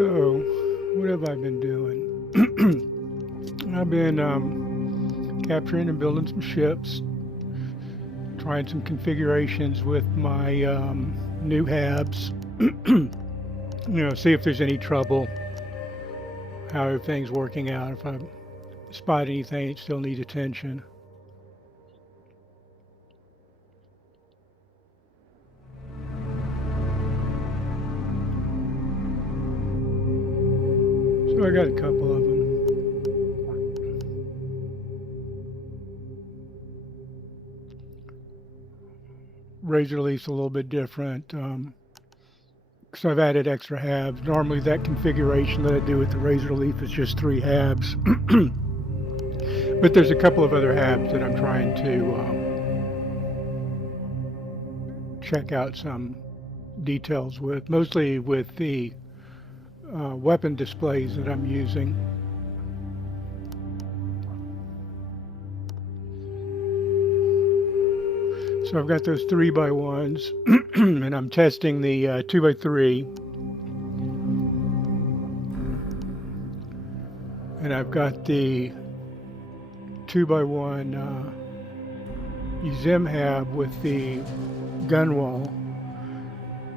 So, what have I been doing? I've been capturing and building some ships, trying some configurations with my new habs. See if there's any trouble, how everything's working out, if I spot anything that still needs attention. So I got a couple of them. Razor Leaf's a little bit different because I've added extra halves. Normally that configuration that I do with the Razor Leaf is just 3 halves. But there's a couple of other halves that I'm trying to check out some details with, mostly with the weapon displays that I'm using. So I've got those 3x1s and I'm testing the 2x3, and I've got the 2x1 Zim hab with the gun wall,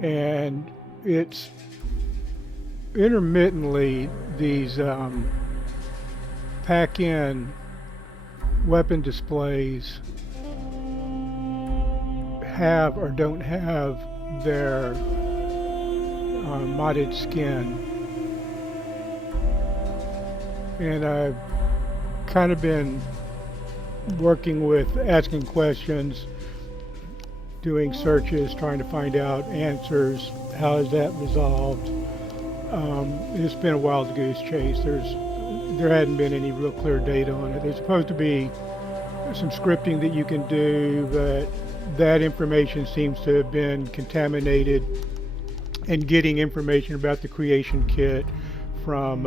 and it's intermittently these pack-in weapon displays have or don't have their modded skin. And I've kind of been working with asking questions, doing searches, trying to find out answers. How is that resolved? It's been a wild goose chase. There hadn't been any real clear data on it. There's supposed to be some scripting that you can do, but that information seems to have been contaminated, and getting information about the creation kit from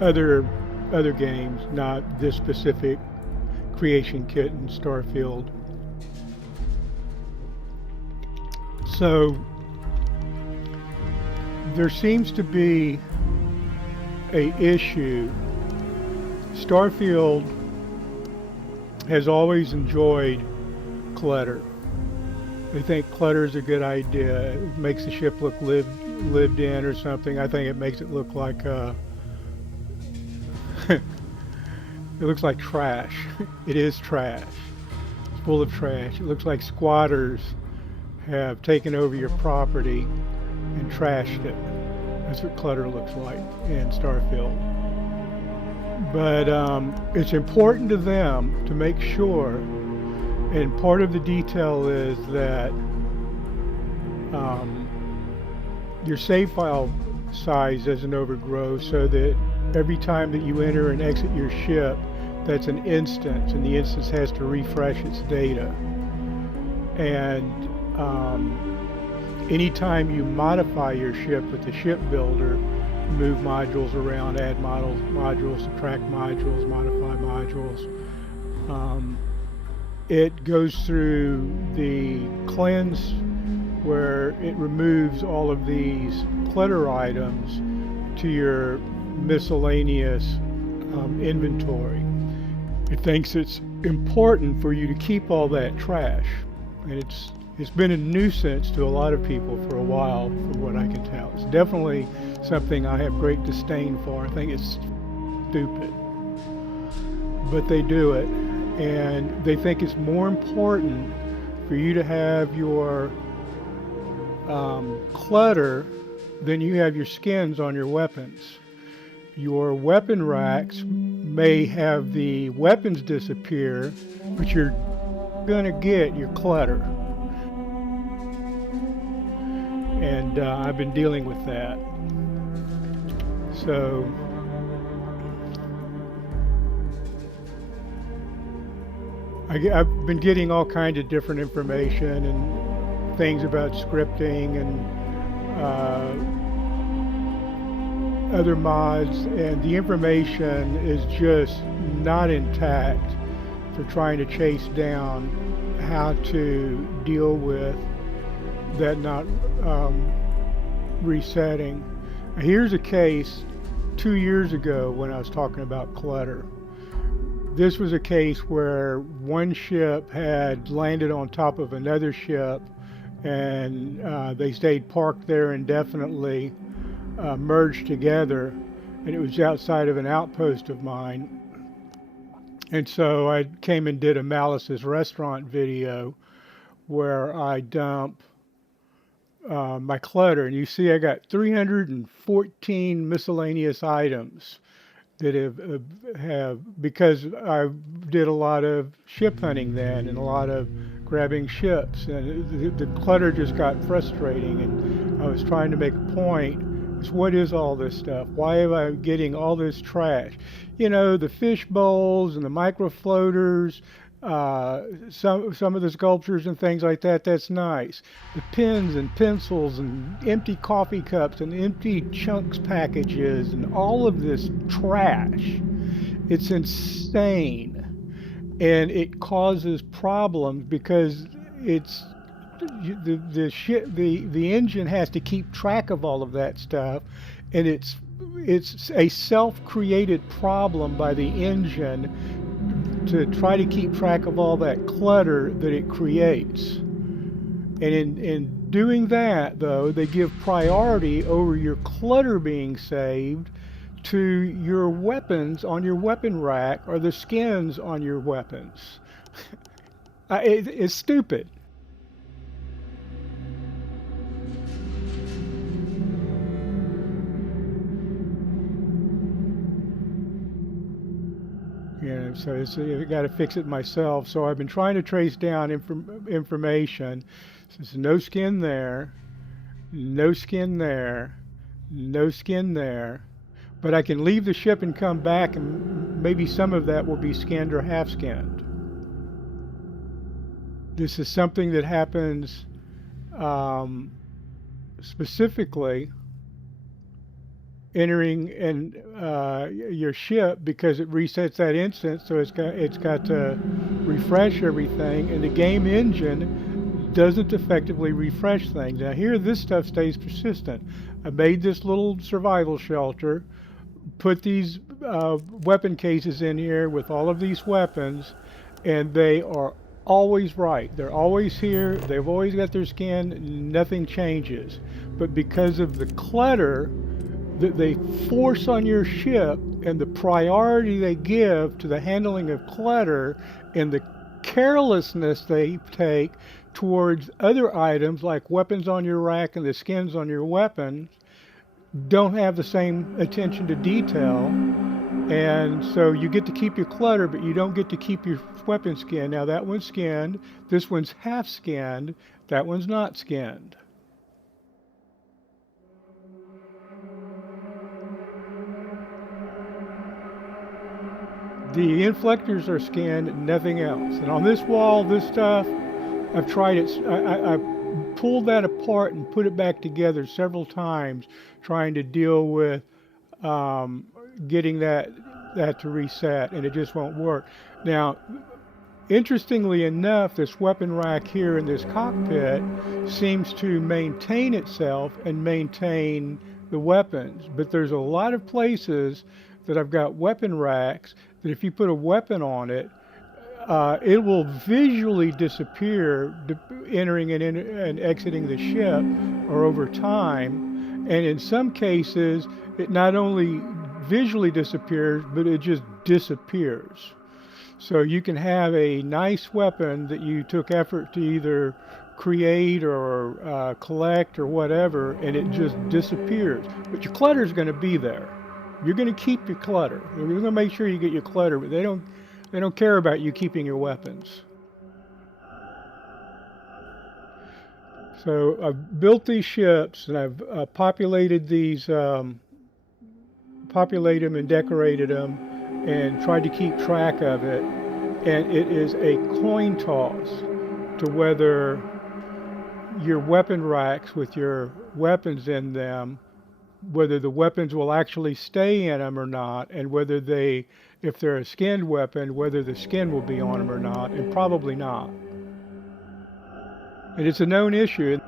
other games, not this specific creation kit in Starfield. So there seems to be a issue. Starfield has always enjoyed clutter. They think clutter is a good idea. It makes the ship look lived in or something. I think it makes it look like it looks like trash. It is trash. It's full of trash. It looks like squatters have taken over your property and trashed it. That's what clutter looks like in Starfield. But it's important to them to make sure, and part of the detail is that your save file size doesn't overgrow, so that every time that you enter and exit your ship, that's an instance, and the instance has to refresh its data. And anytime you modify your ship with the ship builder, move modules around, add modules, subtract modules, modify modules, it goes through the cleanse where it removes all of these clutter items to your miscellaneous inventory. It thinks it's important for you to keep all that trash, and it's been a nuisance to a lot of people for a while, from what I can tell. It's definitely something I have great disdain for. I think it's stupid, but they do it, and they think it's more important for you to have your clutter than you have your skins on your weapons. Your weapon racks may have the weapons disappear, but you're gonna get your clutter. And I've been dealing with that. So I've been getting all kinds of different information and things about scripting and other mods, and the information is just not intact for trying to chase down how to deal with that not resetting. Here's a case 2 years ago when I was talking about clutter. This was a case where one ship had landed on top of another ship, and they stayed parked there indefinitely, merged together, and it was outside of an outpost of mine. And so I came and did a Malice's restaurant video where I dump my clutter, and you see I got 314 miscellaneous items that have because I did a lot of ship hunting then and a lot of grabbing ships, and the clutter just got frustrating, and I was trying to make a point. Is what is all this stuff? Why am I getting all this trash? You know, the fish bowls and the micro floaters, some of the sculptures and things like that. That's nice. The pens and pencils and empty coffee cups and empty chunks packages and all of this trash. It's insane, and it causes problems because it's the engine has to keep track of all of that stuff, and it's a self-created problem by the engine to try to keep track of all that clutter that it creates. And in doing that, though, they give priority over your clutter being saved to your weapons on your weapon rack or the skins on your weapons. It's stupid. You know, so I got to fix it myself. So I've been trying to trace down information. There's no skin there, no skin there, no skin there. But I can leave the ship and come back, and maybe some of that will be skinned or half skinned. This is something that happens um, specifically entering in your ship because it resets that instance, so it's got to refresh everything, and the game engine doesn't effectively refresh things. Now here, this stuff stays persistent. I made this little survival shelter, put these weapon cases in here with all of these weapons, and they are always right. They're always here. They've always got their skin. Nothing changes. But because of the clutter that they force on your ship and the priority they give to the handling of clutter and the carelessness they take towards other items like weapons on your rack and the skins on your weapons, don't have the same attention to detail. And so you get to keep your clutter, but you don't get to keep your weapon skin. Now that one's skinned, this one's half skinned, that one's not skinned. The inflectors are skinned, nothing else. And on this wall, this stuff, I've tried it. I pulled that apart and put it back together several times, trying to deal with um, getting that to reset, and it just won't work. Now, interestingly enough, this weapon rack here in this cockpit seems to maintain itself and maintain the weapons, but there's a lot of places that I've got weapon racks that if you put a weapon on it, it will visually disappear entering and exiting the ship or over time. And in some cases, it not only visually disappears, but it just disappears. So you can have a nice weapon that you took effort to either create or collect or whatever, and it just disappears. But your clutter is going to be there. You're going to keep your clutter. You're going to make sure you get your clutter, but they don't care about you keeping your weapons. So I've built these ships and I've populated them and decorated them and tried to keep track of it. And it is a coin toss to whether your weapon racks with your weapons in them, whether the weapons will actually stay in them or not, and whether if they're a skinned weapon, whether the skin will be on them or not, and probably not. And it's a known issue.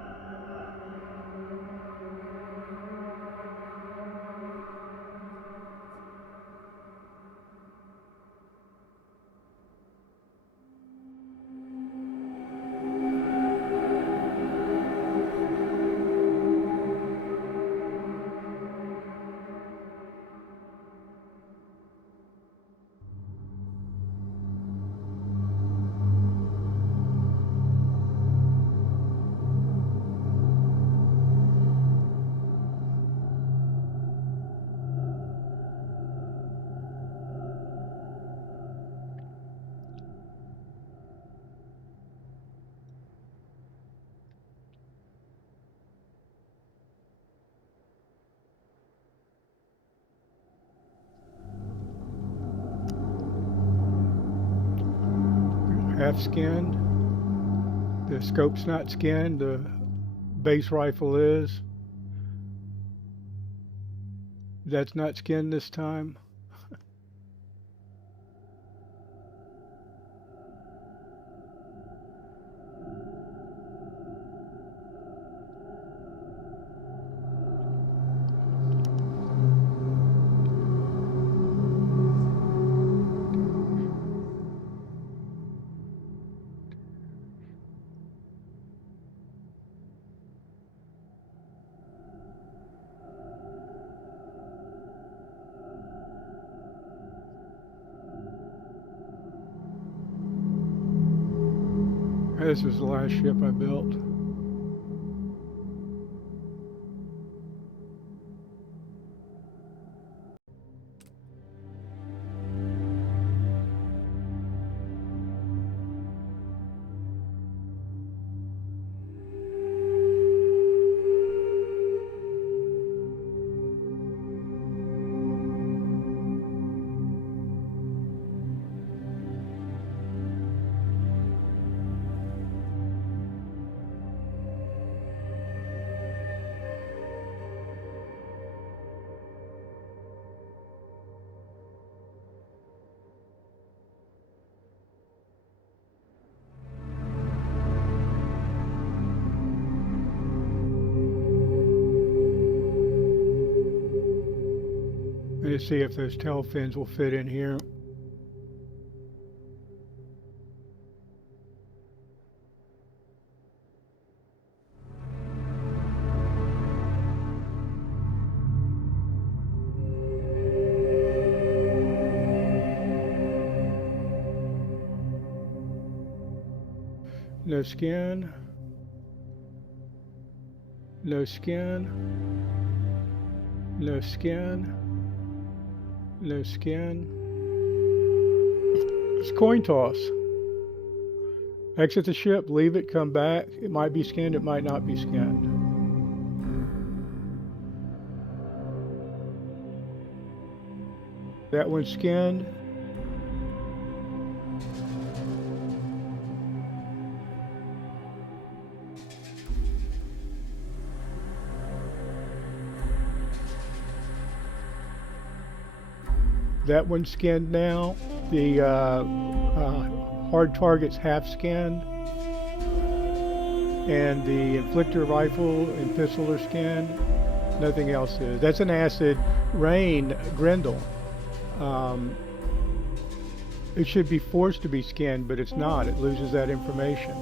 half skinned. The scope's not skinned. The base rifle is. That's not skinned this time. This was the last ship I built. Let's see if those tail fins will fit in here. No skin. No skin. No skin. No skin. It's coin toss. Exit the ship, leave it, come back. It might be skinned, it might not be skinned. That one's skinned. That one's skinned now. The hard target's half skinned. And the inflictor rifle and pistol are skinned. Nothing else is. That's an acid rain Grendel. It should be forced to be skinned, but it's not. It loses that information.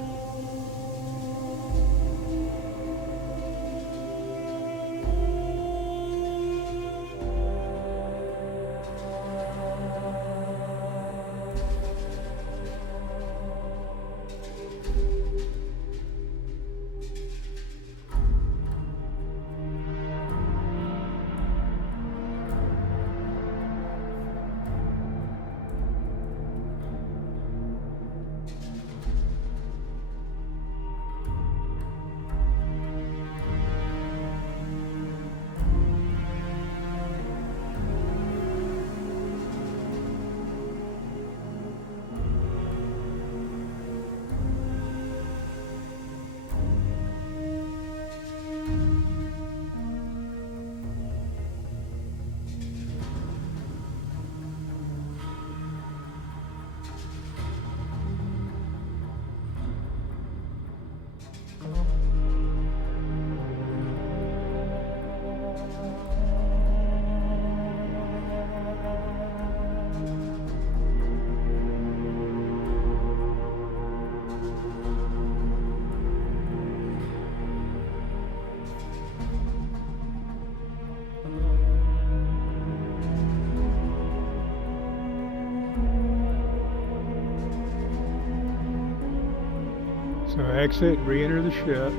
So exit, re-enter the ship.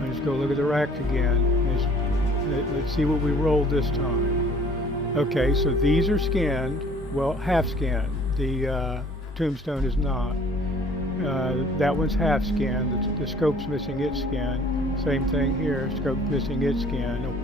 Let's go look at the racks again. Let's see what we rolled this time. Okay, so these are skinned, well, half skinned. The tombstone is not. That one's half skinned. The scope's missing its skin. Same thing here, scope missing its skin.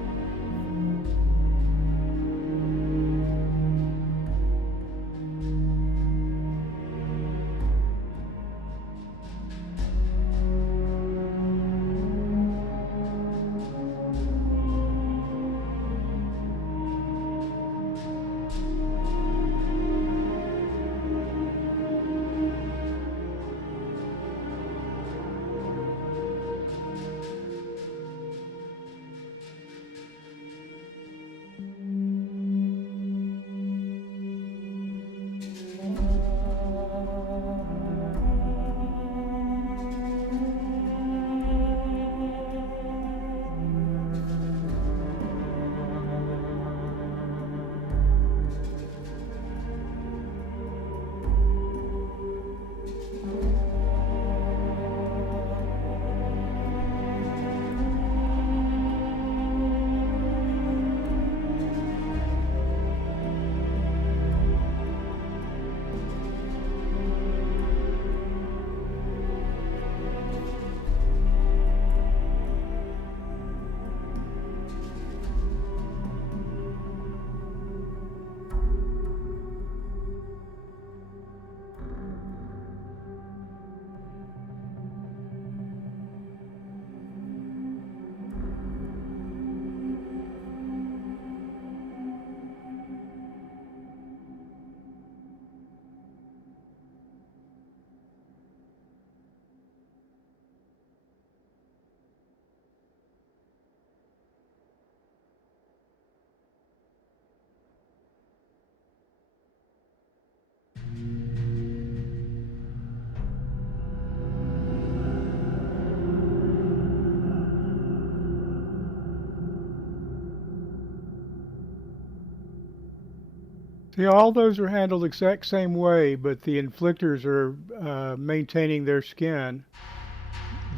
See, all those are handled exact same way, but the inflictors are maintaining their skin.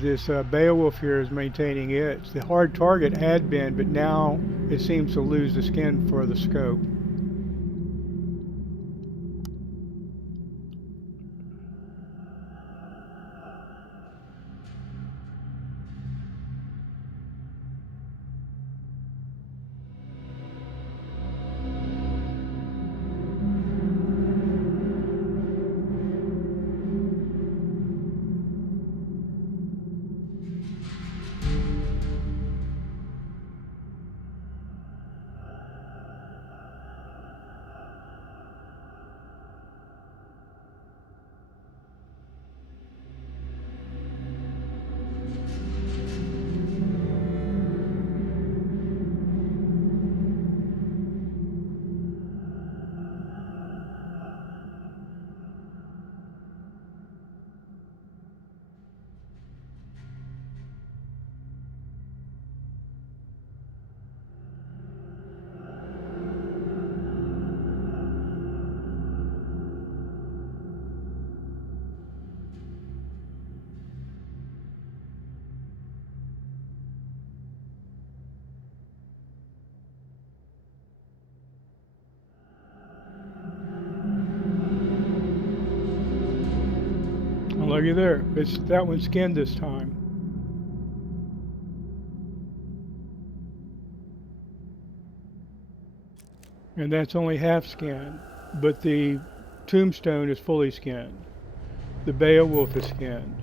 This Beowulf here is maintaining it. The hard target had been, but now it seems to lose the skin for the scope. And looky there, it's that one's skinned this time. And that's only half skinned. But the tombstone is fully skinned. The Beowulf is skinned.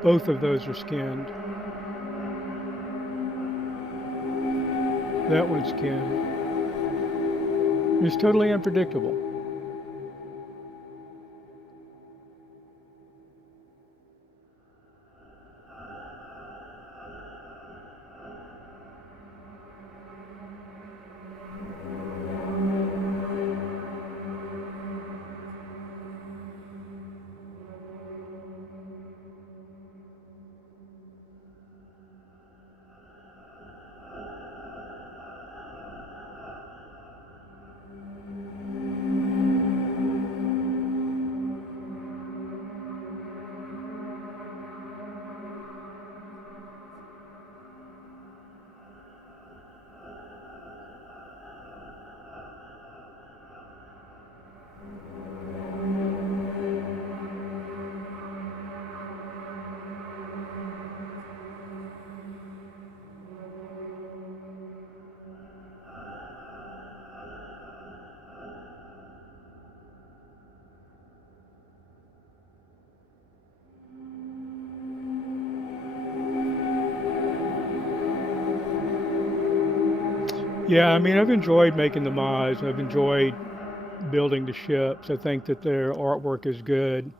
Both of those are skinned. That one's skinned. It's totally unpredictable. Yeah, I mean, I've enjoyed making the mods. I've enjoyed building the ships. I think that their artwork is good.